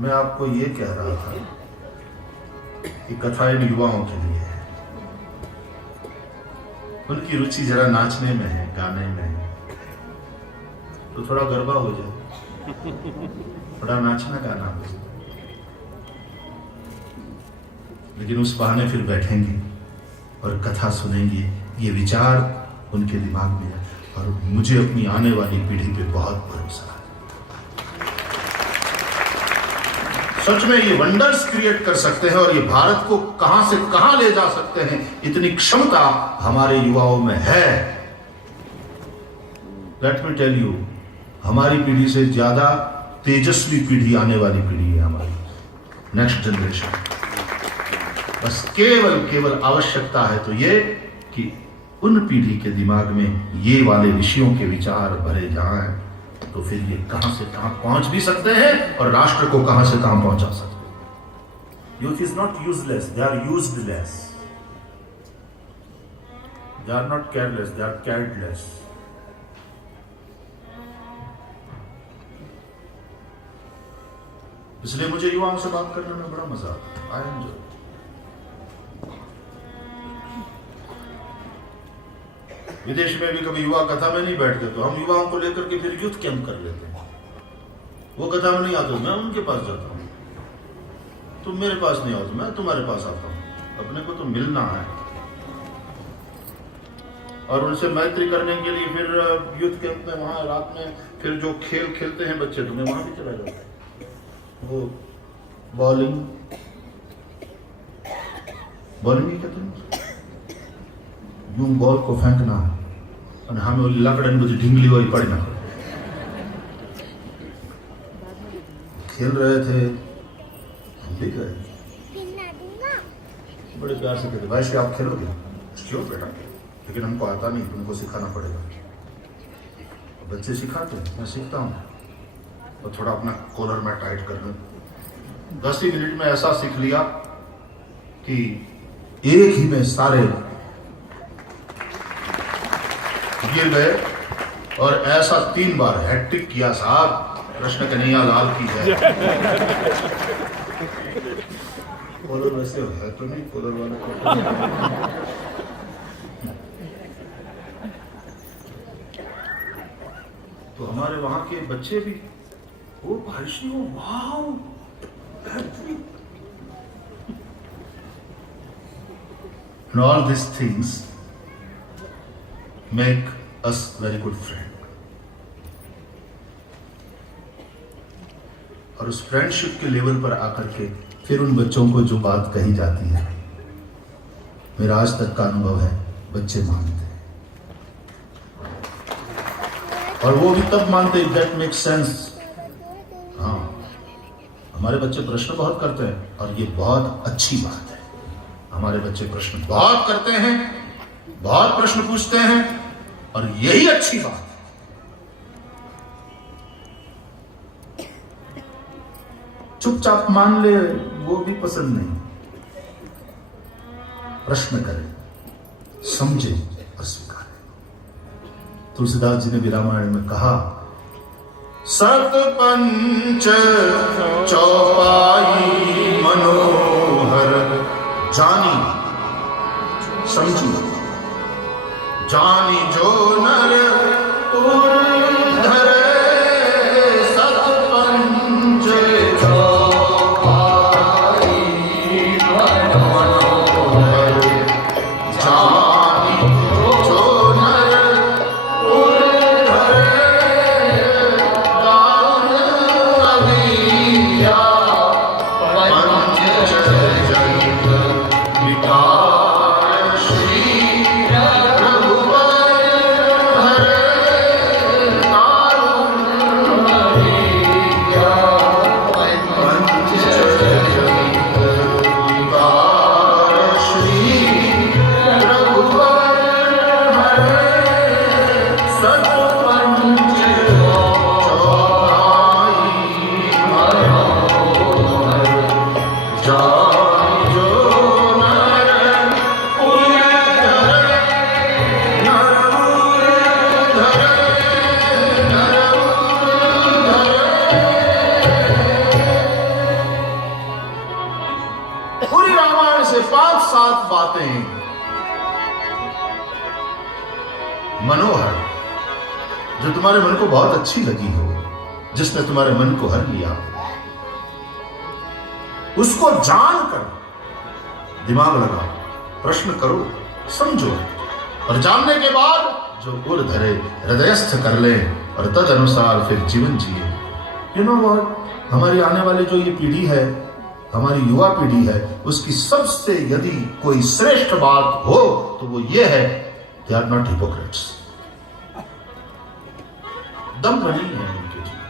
मैं आपको ये कह रहा था कि कथा इन युवाओं के लिए है। उनकी रुचि जरा नाचने में है, गाने में है, तो थोड़ा गरबा हो जाए, थोड़ा नाचना गाना हो जाए। लेकिन उस बहाने फिर बैठेंगे और कथा सुनेंगे। ये विचार उनके दिमाग में है और मुझे अपनी आने वाली पीढ़ी पे बहुत भरोसा है। सच में ये वंडर्स क्रिएट कर सकते हैं और ये भारत को कहां से कहां ले जा सकते हैं, इतनी क्षमता हमारे युवाओं में है। लेट मी टेल यू, हमारी पीढ़ी से ज्यादा तेजस्वी पीढ़ी आने वाली पीढ़ी है, हमारी नेक्स्ट जनरेशन। बस केवल आवश्यकता है तो ये कि उन पीढ़ी के दिमाग में ये वाले विषयों के विचार भरे जाएं, तो फिर ये कहां से कहां पहुंच भी सकते हैं और राष्ट्र को कहां से कहां पहुंचा सकते हैं। Youth is not useless, they are usedless. They are not careless, they are caredless. इसलिए मुझे युवाओं से बात करने में बड़ा मजा आता है। I enjoy. विदेश में भी कभी युवा कथा में नहीं बैठते तो हम युवाओं को लेकर के फिर यूथ कैंप कर लेते हैं। वो कथा में नहीं आते, मैं उनके पास जाता हूँ। तुम मेरे पास नहीं आओ तो मैं तुम्हारे पास आता हूँ। अपने को तो मिलना है और उनसे मैत्री करने के लिए फिर यूथ कैंप में वहां रात में फिर जो खेल खेलते हैं बच्चे, तो मैं वहां भी चला जाता हूँ। वो बॉलिंग ही कहते हैं, यूं बॉल को फेंकना और हमें लकड़न बजी ढिंगली वही पड़ना। खेल रहे थे, हम भी गए, बड़े प्यार से कहते, भाई से आप खेलोगे? क्यों बेटा, लेकिन हमको आता नहीं, तुमको सिखाना पड़ेगा। बच्चे सिखाते हैं, मैं सीखता हूँ और थोड़ा अपना कॉलर में टाइट कर लूँ। 10 ही मिनट में ऐसा सीख लिया कि एक ही में सारे गिर गए और ऐसा 3 बार हैट्रिक किया साहब, कृष्ण कन्हैया लाल की है। कॉलर वैसे है तो नहीं, कॉलर वाला तो हमारे वहां के बच्चे भी वो भाई वो wow hat trick. And all these things make us very good friend. और उस फ्रेंडशिप के लेवल पर आकर के फिर उन बच्चों को जो बात कही जाती है, मेरा आज तक का अनुभव है, बच्चे मानते हैं। और वो भी तब मानते हैं, that makes sense। हाँ, हमारे बच्चे प्रश्न बहुत करते हैं और ये बहुत अच्छी बात है। हमारे बच्चे प्रश्न बहुत करते हैं, बहुत प्रश्न पूछते हैं और यही अच्छी बात है। चुपचाप मान ले वो भी पसंद नहीं। प्रश्न करें, समझे और स्वीकारें। तुलसीदास जी ने भी रामायण में कहा, सत पंच चौपाई मनोहर जानी समझी, जानी जो नर धरे, सत पंच चौपाई मनोहर, जानी जो नर धरे, दान अभिया पंच जगत विकार श्री रघुवर हर बातें मनोहर, जो तुम्हारे मन को बहुत अच्छी लगी हो, जिसने तुम्हारे मन को हर लिया, उसको जानकर दिमाग लगाओ, प्रश्न करो, समझो, और जानने के बाद जो उर धरे हृदयस्थ कर ले और तद अनुसार फिर जीवन जिए। यू नो व्हाट, हमारी आने वाली जो ये पीढ़ी है, हमारी युवा पीढ़ी है, उसकी सबसे यदि कोई श्रेष्ठ बात हो तो वो ये है, दे आर नॉट हिपोक्रेट्स। दम नहीं है उनके जीवन,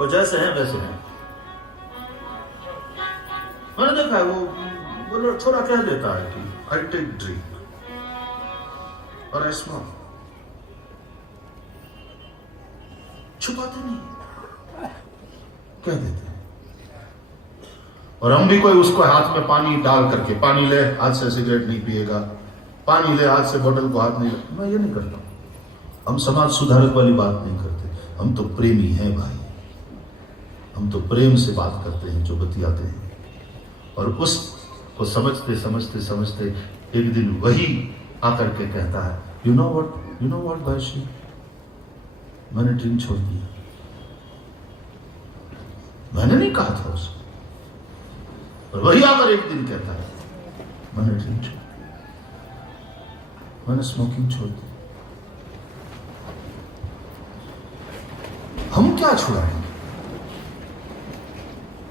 वो जैसे हैं वैसे हैं। मैंने देखा है वो थोड़ा कह देता है कि आई टेक ड्रिंक और आई स्मोक, छुपाते नहीं, कह देते हैं। और हम भी कोई उसको हाथ में पानी डाल करके, पानी ले हाथ से सिगरेट नहीं पिएगा, पानी ले हाथ से बोतल को हाथ नहीं, मैं ये नहीं करता। हम समाज सुधारक वाली बात नहीं करते, हम तो प्रेमी हैं भाई, हम तो प्रेम से बात करते हैं, जो बतियाते हैं। और उसको समझते समझते समझते एक दिन वही आकर के कहता है, यू नो व्हाट भाई, मैंने ड्रिंक छोड़ दिया। मैंने नहीं कहा था उसे, और वही आकर एक दिन कहता है, मैंने ड्रिंक छोड़ दिया, मैंने स्मोकिंग छोड़ दी। हम क्या छुड़ाएंगे?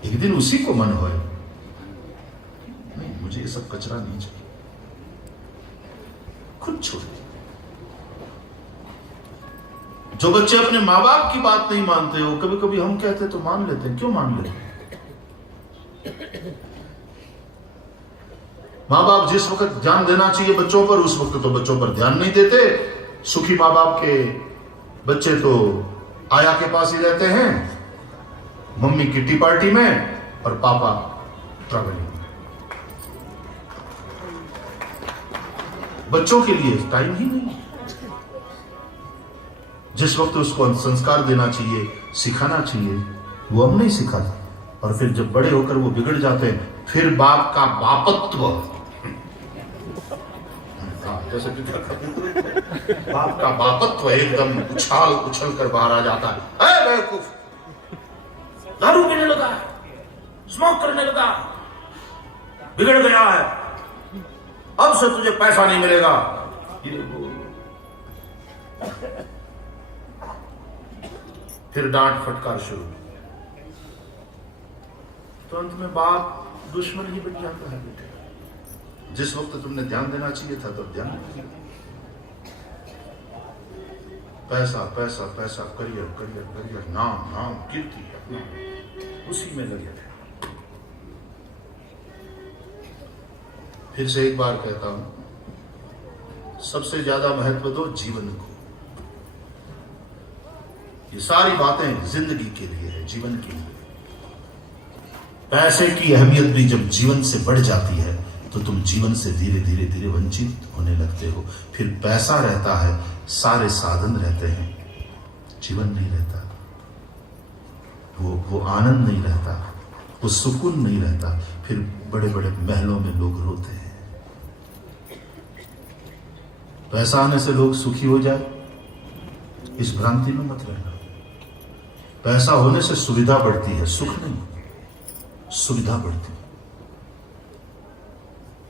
एक दिन उसी को मन होए, नहीं मुझे ये सब कचरा नहीं चाहिए, खुद छोड़ दे। जो बच्चे अपने माँ बाप की बात नहीं मानते हो, कभी कभी हम कहते तो मान लेते हैं, क्यों मान लेते हैं? माँ बाप जिस वक्त ध्यान देना चाहिए बच्चों पर, उस वक्त तो बच्चों पर ध्यान नहीं देते। सुखी माँ बाप के बच्चे तो आया के पास ही रहते हैं, मम्मी किट्टी पार्टी में और पापा ट्रैवलिंग। बच्चों के लिए टाइम ही नहीं। जिस वक्त उसको संस्कार देना चाहिए, सिखाना चाहिए, वो हम नहीं सिखाते। और फिर जब बड़े होकर वो बिगड़ जाते हैं, फिर बाप का बापत्व, जैसे बाप का बापत्व एकदम उछल कर बाहर आ जाता है। ए बेवकूफ, दारू पीने लगा, स्मोक करने लगा, बिगड़ गया है, अब से तुझे पैसा नहीं मिलेगा। फिर डांट फटकार शुरू, तो अंत में बाप दुश्मन ही बन जाता है बेटे। जिस वक्त तुमने ध्यान देना चाहिए था तो ध्यान नहीं दिया। पैसा पैसा पैसा, करियर करियर करियर, नाम नाम, कीर्ति, उसी में लगे थे। फिर से एक बार कहता हूं, सबसे ज्यादा महत्व दो जीवन को। ये सारी बातें जिंदगी के लिए है, जीवन के लिए। पैसे की अहमियत भी जब जीवन से बढ़ जाती है तो तुम जीवन से धीरे धीरे धीरे वंचित होने लगते हो। फिर पैसा रहता है, सारे साधन रहते हैं, जीवन नहीं रहता, वो आनंद नहीं रहता, वो सुकून नहीं रहता। फिर बड़े बड़े महलों में लोग रोते हैं। पैसा आने से लोग सुखी हो जाए, इस भ्रांति में मत रहना। पैसा होने से सुविधा बढ़ती है, सुख नहीं, सुविधा बढ़ती है।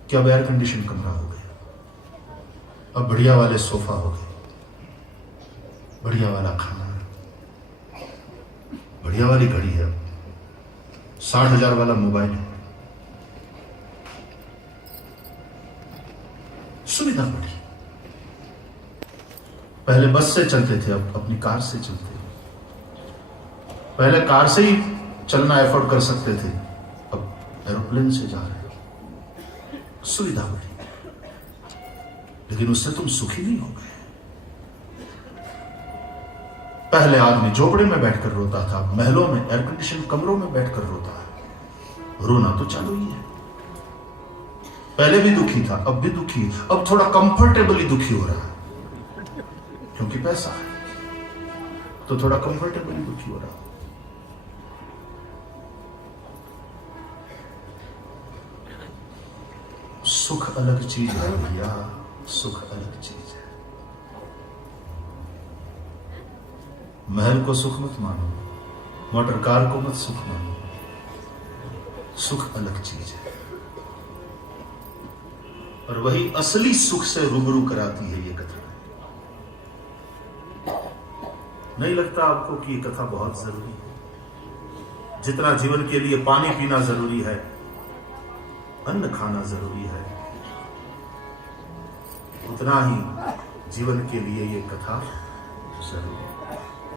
क्या अब एयर कंडीशन कमरा हो गया, अब बढ़िया वाले सोफा हो गए, बढ़िया वाला खाना है, बढ़िया वाली घड़ी है, 60,000 वाला मोबाइल है, सुविधा बढ़ी। पहले बस से चलते थे, अब अपनी कार से चलते हैं। पहले कार से ही चलना एफोर्ड कर सकते थे, अब एरोप्लेन से जा रहे हैं। सुविधा बढ़ी, लेकिन उससे तुम सुखी नहीं हो गए। पहले आदमी झोपड़े में बैठकर रोता था, महलों में एयर कंडीशन कमरों में बैठकर रोता है। रोना तो चालू ही है। पहले भी दुखी था, अब भी दुखी, अब थोड़ा कंफर्टेबली दुखी हो रहा है, क्योंकि पैसा है तो थोड़ा कंफर्टेबली दुखी हो रहा है। सुख अलग चीज है भैया, सुख अलग चीज है। महल को सुख मत मानो, मोटर कार को मत सुख मानो, सुख अलग चीज है। और वही असली सुख से रूबरू कराती है ये कथा। नहीं लगता आपको कि ये कथा बहुत जरूरी है? जितना जीवन के लिए पानी पीना जरूरी है, अन्न खाना जरूरी है, उतना ही जीवन के लिए ये कथा जरूरी है।